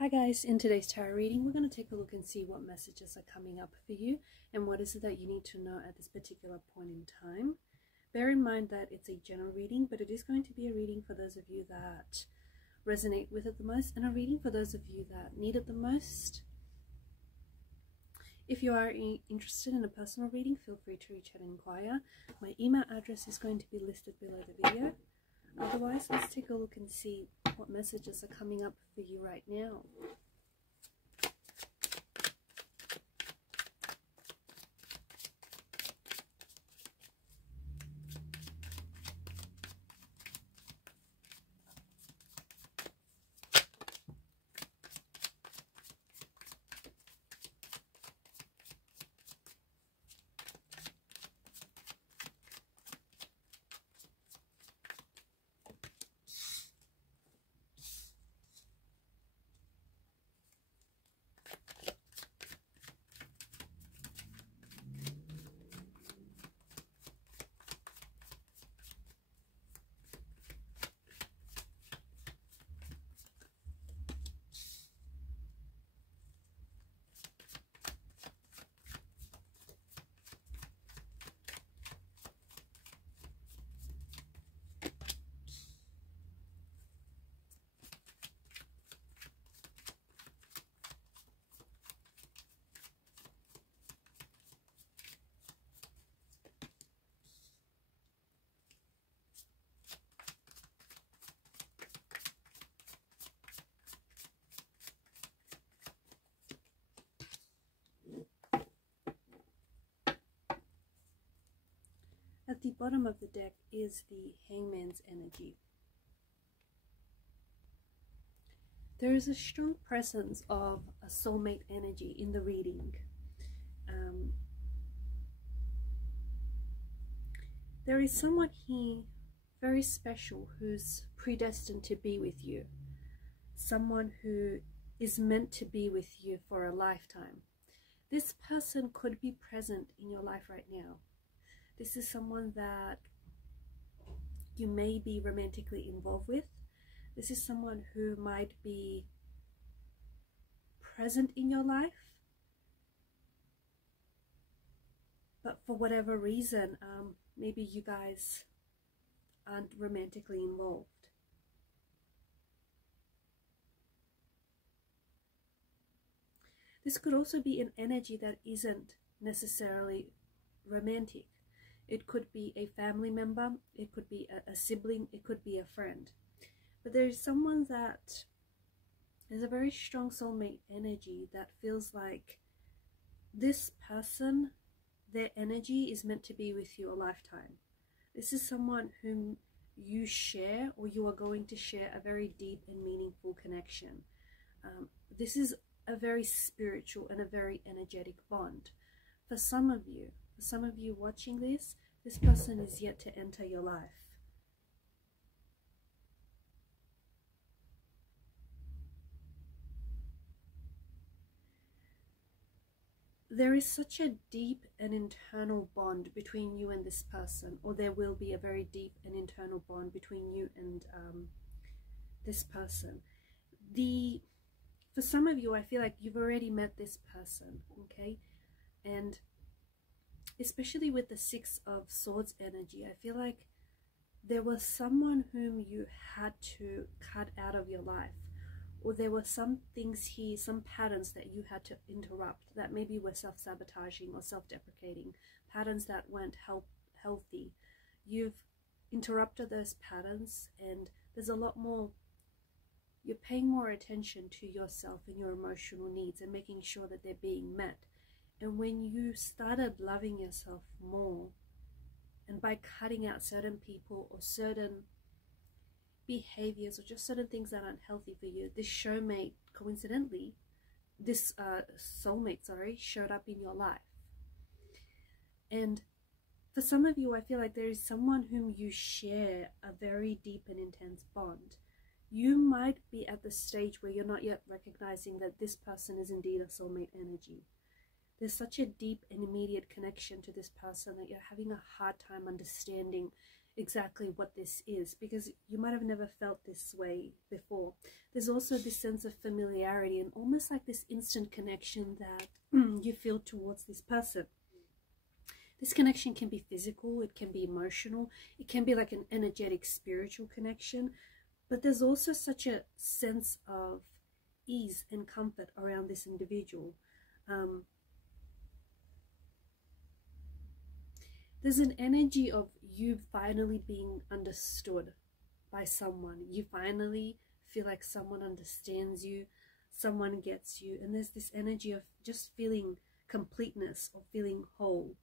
Hi guys, in today's tarot reading, we're going to take a look and see what messages are coming up for you and what is it that you need to know at this particular point in time. Bear in mind that it's a general reading, but it is going to be a reading for those of you that resonate with it the most and a reading for those of you that need it the most. If you are interested in a personal reading, feel free to reach out and inquire. My email address is going to be listed below the video. Otherwise, let's take a look and see what messages are coming up for you right now. At the bottom of the deck is the Hangman's energy. There is a strong presence of a soulmate energy in the reading. There is someone here very special who's predestined to be with you. Someone who is meant to be with you for a lifetime. This person could be present in your life right now. This is someone that you may be romantically involved with. This is someone who might be present in your life, but for whatever reason, maybe you guys aren't romantically involved. This could also be an energy that isn't necessarily romantic. It could be a family member, it could be a sibling, it could be a friend. But there's someone that has a very strong soulmate energy that feels like this person, their energy is meant to be with you a lifetime. This is someone whom you share, or you are going to share, a very deep and meaningful connection. This is a very spiritual and a very energetic bond. For some of you watching this person is yet to enter your life. There is such a deep and internal bond between you and this person, or there will be a very deep and internal bond between you and this person. For some of you, I feel like you've already met this person, okay? And especially with the Six of Swords energy, I feel like there was someone whom you had to cut out of your life, or there were some things here, some patterns that you had to interrupt that maybe were self-sabotaging or self-deprecating, patterns that weren't healthy. You've interrupted those patterns, and there's a lot more, you're paying more attention to yourself and your emotional needs and making sure that they're being met. And when you started loving yourself more, and by cutting out certain people or certain behaviors or just certain things that aren't healthy for you, this soulmate showed up in your life. And for some of you, I feel like there is someone whom you share a very deep and intense bond. You might be at the stage where you're not yet recognizing that this person is indeed a soulmate energy. There's such a deep and immediate connection to this person that you're having a hard time understanding exactly what this is, because you might have never felt this way before. There's also this sense of familiarity and almost like this instant connection that you feel towards this person. This connection can be physical, it can be emotional, it can be like an energetic spiritual connection, but there's also such a sense of ease and comfort around this individual. There's an energy of you finally being understood by someone. You finally feel like someone understands you, someone gets you, and there's this energy of just feeling completeness or feeling whole.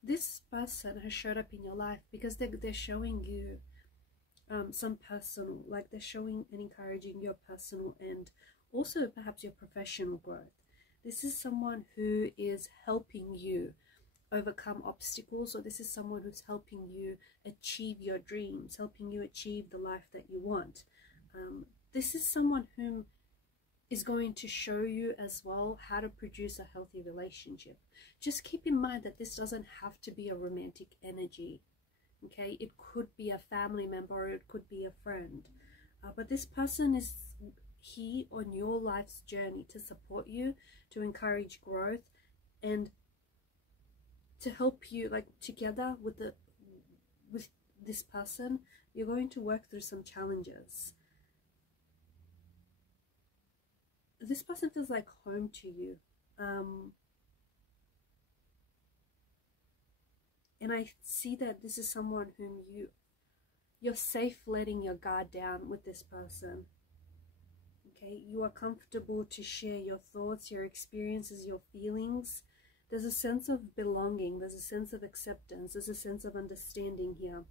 This person has showed up in your life because they're showing you some personal, like they're showing and encouraging your personal and also perhaps your professional growth. This is someone who is helping you overcome obstacles, or this is someone who's helping you achieve your dreams, helping you achieve the life that you want. This is someone whom is going to show you as well how to produce a healthy relationship. Just keep in mind that this doesn't have to be a romantic energy. Okay, it could be a family member or it could be a friend, but this person is here on your life's journey to support you, to encourage growth, and to help you, like together with this person, you're going to work through some challenges. This person feels like home to you. And I see that this is someone whom you're safe letting your guard down with this person. Okay, you are comfortable to share your thoughts, your experiences, your feelings. There's a sense of belonging, there's a sense of acceptance, there's a sense of understanding here.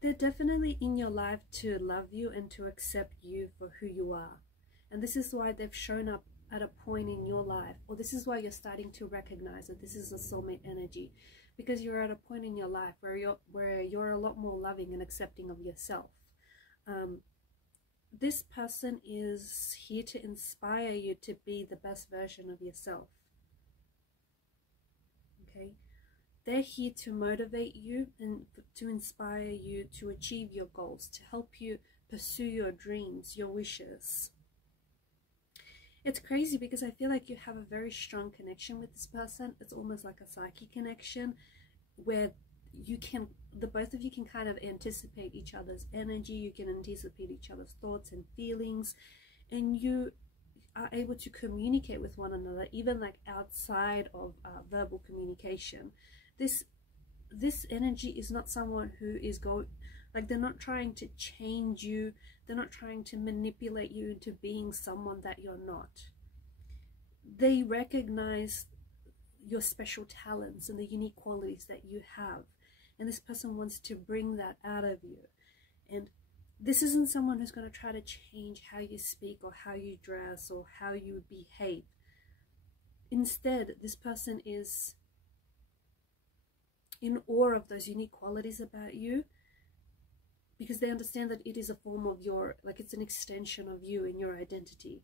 They're definitely in your life to love you and to accept you for who you are. And this is why they've shown up at a point in your life, or this is why you're starting to recognize that this is a soulmate energy, because you're at a point in your life where you're a lot more loving and accepting of yourself. This person is here to inspire you to be the best version of yourself. Okay, they're here to motivate you and to inspire you to achieve your goals, to help you pursue your dreams, your wishes. It's crazy because I feel like you have a very strong connection with this person. It's almost like a psychic connection where the both of you can kind of anticipate each other's energy, you can anticipate each other's thoughts and feelings, and you are able to communicate with one another, even like outside of verbal communication. This energy is not someone who is they're not trying to change you, they're not trying to manipulate you into being someone that you're not. They recognize your special talents and the unique qualities that you have, and this person wants to bring that out of you. And this isn't someone who's going to try to change how you speak or how you dress or how you behave. Instead, this person is in awe of those unique qualities about you, because they understand that it is a form of it's an extension of you and your identity.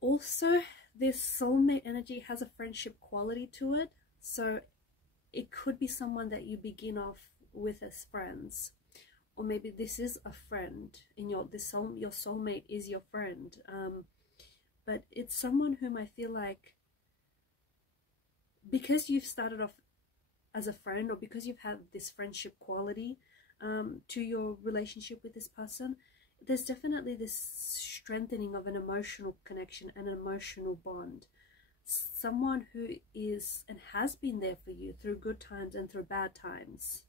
Also, this soulmate energy has a friendship quality to it, so it could be someone that you begin off with as friends, or maybe this is a friend in your soulmate is your friend, but it's someone whom I feel like, because you've started off as a friend, or because you've had this friendship quality to your relationship with this person, there's definitely this strengthening of an emotional connection and an emotional bond. Someone who is and has been there for you through good times and through bad times.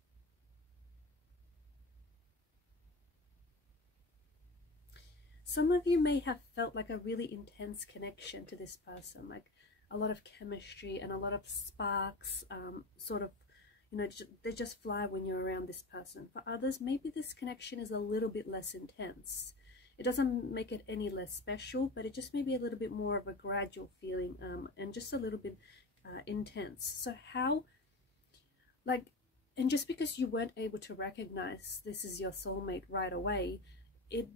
Some of you may have felt like a really intense connection to this person, like a lot of chemistry and a lot of sparks, they just fly when you're around this person. For others, maybe this connection is a little bit less intense. It doesn't make it any less special, but it just may be a little bit more of a gradual feeling, and just a little bit intense. So And just because you weren't able to recognize this is your soulmate right away, it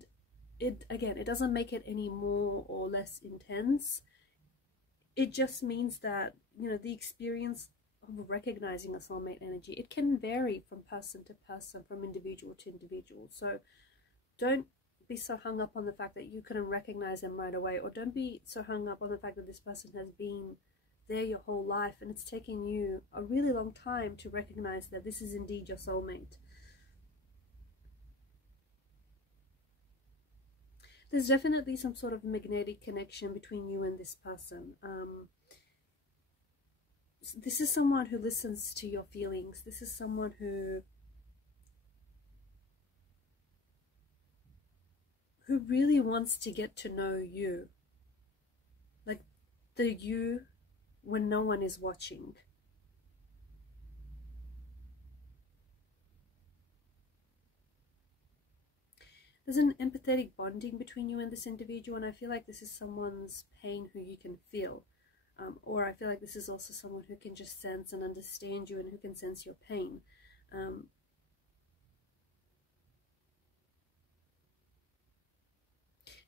again, it doesn't make it any more or less intense. It just means that, you know, the experience of recognizing a soulmate energy, it can vary from person to person, from individual to individual. So don't be so hung up on the fact that you couldn't recognize them right away, or don't be so hung up on the fact that this person has been there your whole life and it's taken you a really long time to recognize that this is indeed your soulmate. There's definitely some sort of magnetic connection between you and this person. This is someone who listens to your feelings. This is someone who really wants to get to know you. Like the you when no one is watching. There's an empathetic bonding between you and this individual, and I feel like this is someone's pain who you can feel. Or I feel like this is also someone who can just sense and understand you and who can sense your pain.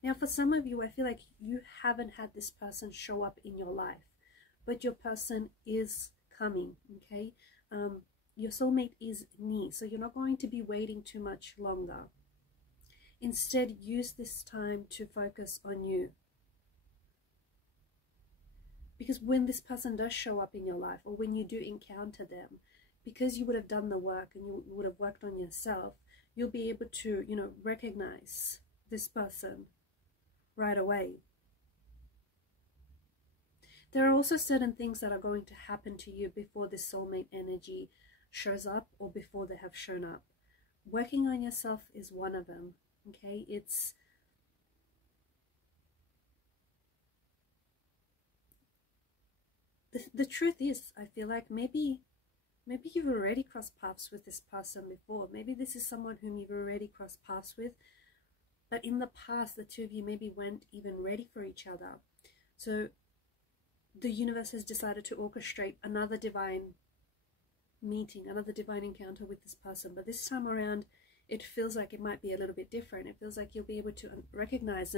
Now, for some of you, I feel like you haven't had this person show up in your life, but your person is coming, okay? Your soulmate is near, so you're not going to be waiting too much longer. Instead, use this time to focus on you. Because when this person does show up in your life, or when you do encounter them, because you would have done the work and you would have worked on yourself, you'll be able to, you know, recognize this person right away. There are also certain things that are going to happen to you before this soulmate energy shows up, or before they have shown up. Working on yourself is one of them, okay? It's the truth is, I feel like maybe you've already crossed paths with this person before. Maybe this is someone whom you've already crossed paths with, but in the past the two of you maybe weren't even ready for each other. So the universe has decided to orchestrate another divine meeting, another divine encounter with this person. But this time around, it feels like it might be a little bit different. It feels like you'll be able to recognize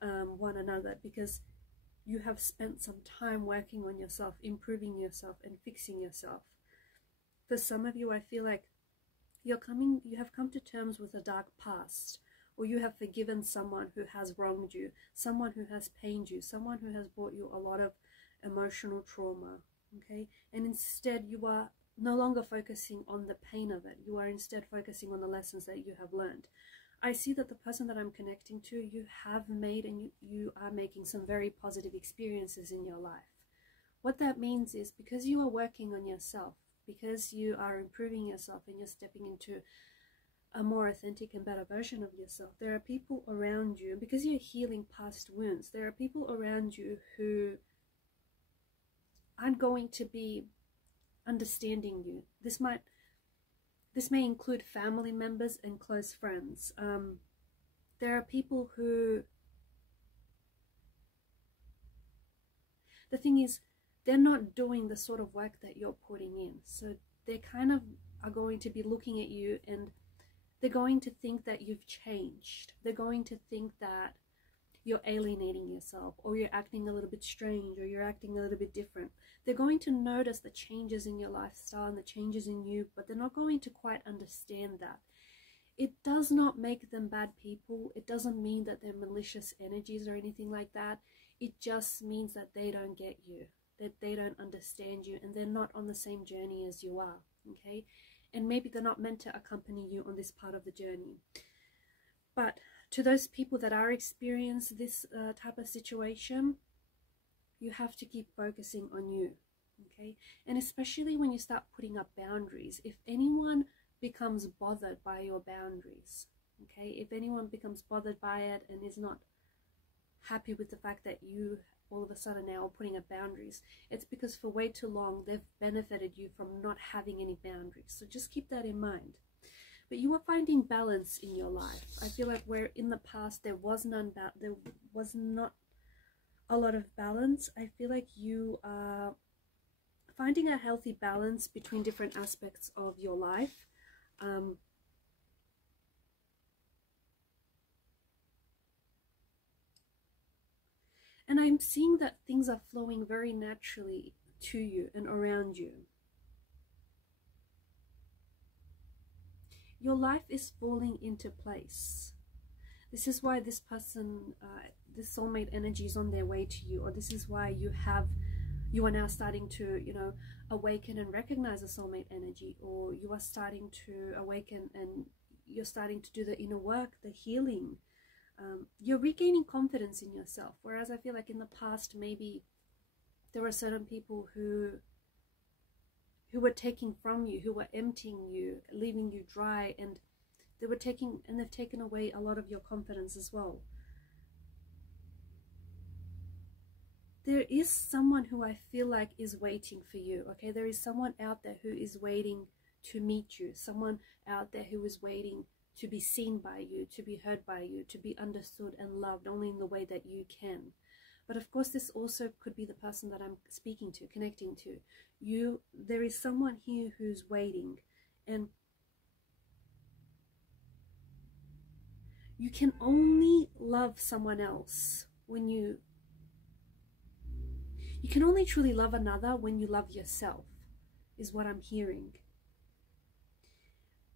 one another, because you have spent some time working on yourself, improving yourself and fixing yourself. For some of you, I feel like you have come to terms with a dark past, or you have forgiven someone who has wronged you, someone who has pained you, someone who has brought you a lot of emotional trauma, okay? And instead you are no longer focusing on the pain of it. You are instead focusing on the lessons that you have learned. I see that the person that I'm connecting to, you have made and you are making some very positive experiences in your life. What that means is, because you are working on yourself, because you are improving yourself and you're stepping into a more authentic and better version of yourself, there are people around you, and because you're healing past wounds, there are people around you who aren't going to be understanding you. This may include family members and close friends. There are people who, the thing is, they're not doing the sort of work that you're putting in. So they kind of are going to be looking at you, and they're going to think that you've changed. They're going to think that you're alienating yourself, or you're acting a little bit strange, or you're acting a little bit different. They're going to notice the changes in your lifestyle and the changes in you, but they're not going to quite understand that. It does not make them bad people. It doesn't mean that they're malicious energies or anything like that. It just means that they don't get you, that they don't understand you, and they're not on the same journey as you are, okay? And maybe they're not meant to accompany you on this part of the journey. But to those people that are experiencing this type of situation, you have to keep focusing on you, okay? And especially when you start putting up boundaries, if anyone becomes bothered by your boundaries, okay? If anyone becomes bothered by it and is not happy with the fact that you all of a sudden now are putting up boundaries, it's because for way too long they've benefited you from not having any boundaries. So just keep that in mind. But you are finding balance in your life. I feel like where in the past there was not a lot of balance, I feel like you are finding a healthy balance between different aspects of your life. And I'm seeing that things are flowing very naturally to you and around you. Your life is falling into place. This is why this person, this soulmate energy is on their way to you, or this is why you are now starting to, you know, awaken and recognize the soulmate energy, or you are starting to awaken and you're starting to do the inner work, the healing. You're regaining confidence in yourself, whereas I feel like in the past maybe there were certain people who were taking from you, who were emptying you, leaving you dry, and they've taken away a lot of your confidence as well. There is someone who I feel like is waiting for you, okay? There is someone out there who is waiting to meet you, someone out there who is waiting to be seen by you, to be heard by you, to be understood and loved only in the way that you can. But of course, this also could be the person that I'm speaking to, connecting to. There is someone here who's waiting, and you can only love someone else when you can only truly love another when you love yourself, is what I'm hearing.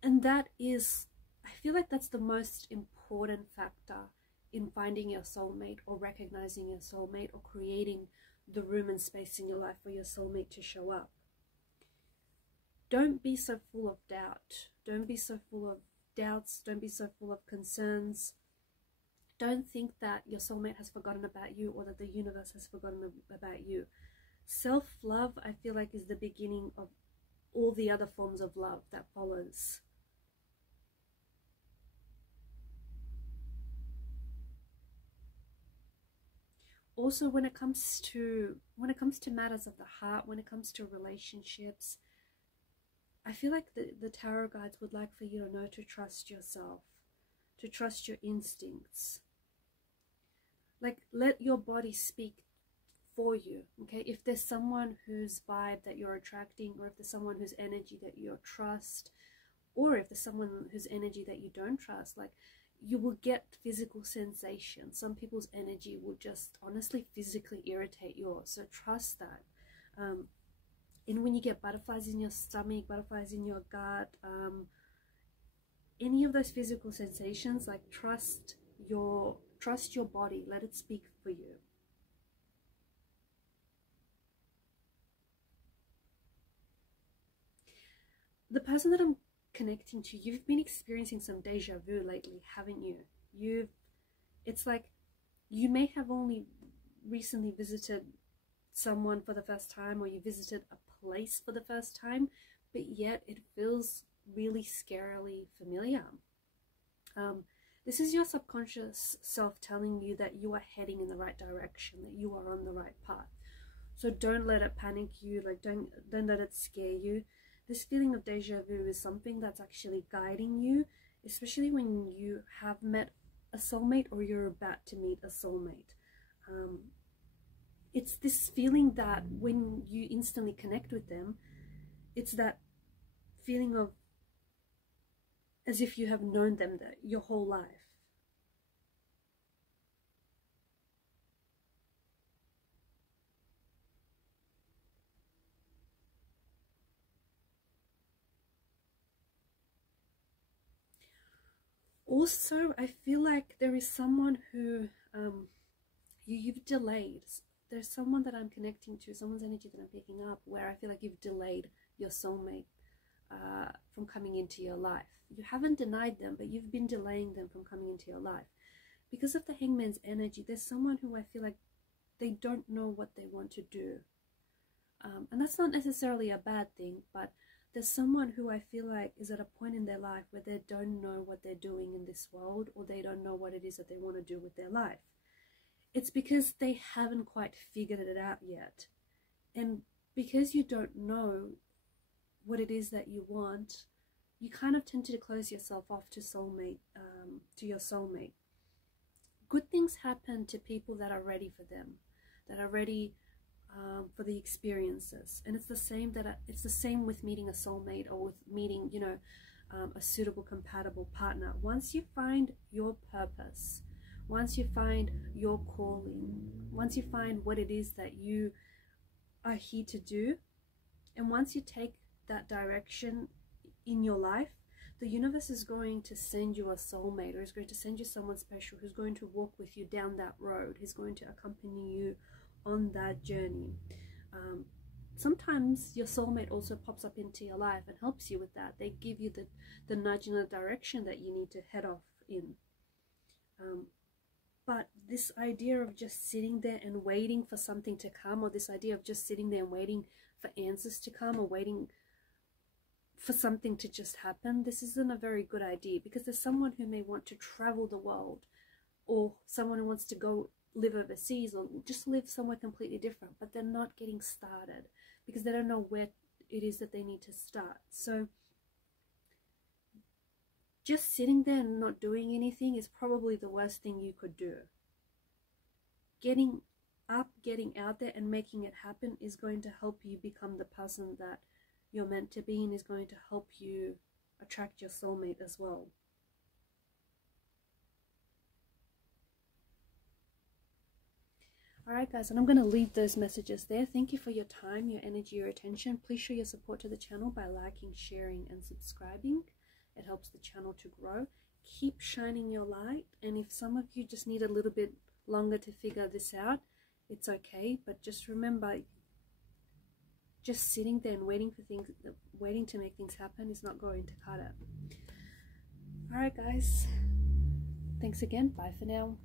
And that is, I feel like that's the most important factor in finding your soulmate, or recognizing your soulmate, or creating the room and space in your life for your soulmate to show up. Don't be so full of doubt. Don't be so full of doubts. Don't be so full of concerns. Don't think that your soulmate has forgotten about you, or that the universe has forgotten about you. Self-love, I feel like, is the beginning of all the other forms of love that follows. Also, when it comes to matters of the heart, when it comes to relationships, I feel like the tarot guides would like for you to know to trust yourself, to trust your instincts. Like, let your body speak for you, okay? If there's someone whose vibe that you're attracting, or if there's someone whose energy that you trust, or if there's someone whose energy that you don't trust, like, you will get physical sensation. Some people's energy will just honestly physically irritate yours, so trust that. And when you get butterflies in your stomach, butterflies in your gut, any of those physical sensations, like, trust your body, let it speak for you. The person that I'm connecting to, you've been experiencing some deja vu lately, haven't you? It's like you may have only recently visited someone for the first time, or you visited a place for the first time, but yet it feels really scarily familiar. This is your subconscious self telling you that you are heading in the right direction, that you are on the right path. So don't let it panic you, like, don't let it scare you. This feeling of deja vu is something that's actually guiding you, especially when you have met a soulmate, or you're about to meet a soulmate. It's this feeling that when you instantly connect with them, it's that feeling of as if you have known them your whole life. Also, I feel like there is someone who you've delayed. There's someone that I'm connecting to, someone's energy that I'm picking up, where I feel like you've delayed your soulmate from coming into your life. You haven't denied them, but you've been delaying them from coming into your life. Because of the Hangman's energy, there's someone who I feel like they don't know what they want to do. And that's not necessarily a bad thing, but there's someone who I feel like is at a point in their life where they don't know what they're doing in this world, or they don't know what it is that they want to do with their life. It's because they haven't quite figured it out yet. And because you don't know what it is that you want, you kind of tend to close yourself off to your soulmate. Good things happen to people that are ready for them, that are ready for the experiences. And it's the same it's the same with meeting a soulmate, or with meeting, you know, a suitable, compatible partner. Once you find your purpose, once you find your calling, once you find what it is that you are here to do, and once you take that direction in your life, the universe is going to send you a soulmate, or is going to send you someone special who's going to walk with you down that road, who's going to accompany you on that journey. Sometimes your soulmate also pops up into your life and helps you with that. They give you the nudge in the direction that you need to head off in. But this idea of just sitting there and waiting for something to come, or this idea of just sitting there and waiting for answers to come, or waiting for something to just happen, this isn't a very good idea, because there's someone who may want to travel the world, or someone who wants to go live overseas, or just live somewhere completely different, but they're not getting started because they don't know where it is that they need to start. So just sitting there and not doing anything is probably the worst thing you could do. Getting up, getting out there and making it happen is going to help you become the person that you're meant to be, and is going to help you attract your soulmate as well. Alright guys, and I'm going to leave those messages there. Thank you for your time, your energy, your attention. Please show your support to the channel by liking, sharing and subscribing. It helps the channel to grow. Keep shining your light, and if some of you just need a little bit longer to figure this out, it's okay. But just remember, just sitting there and waiting to make things happen is not going to cut it. Alright guys, thanks again. Bye for now.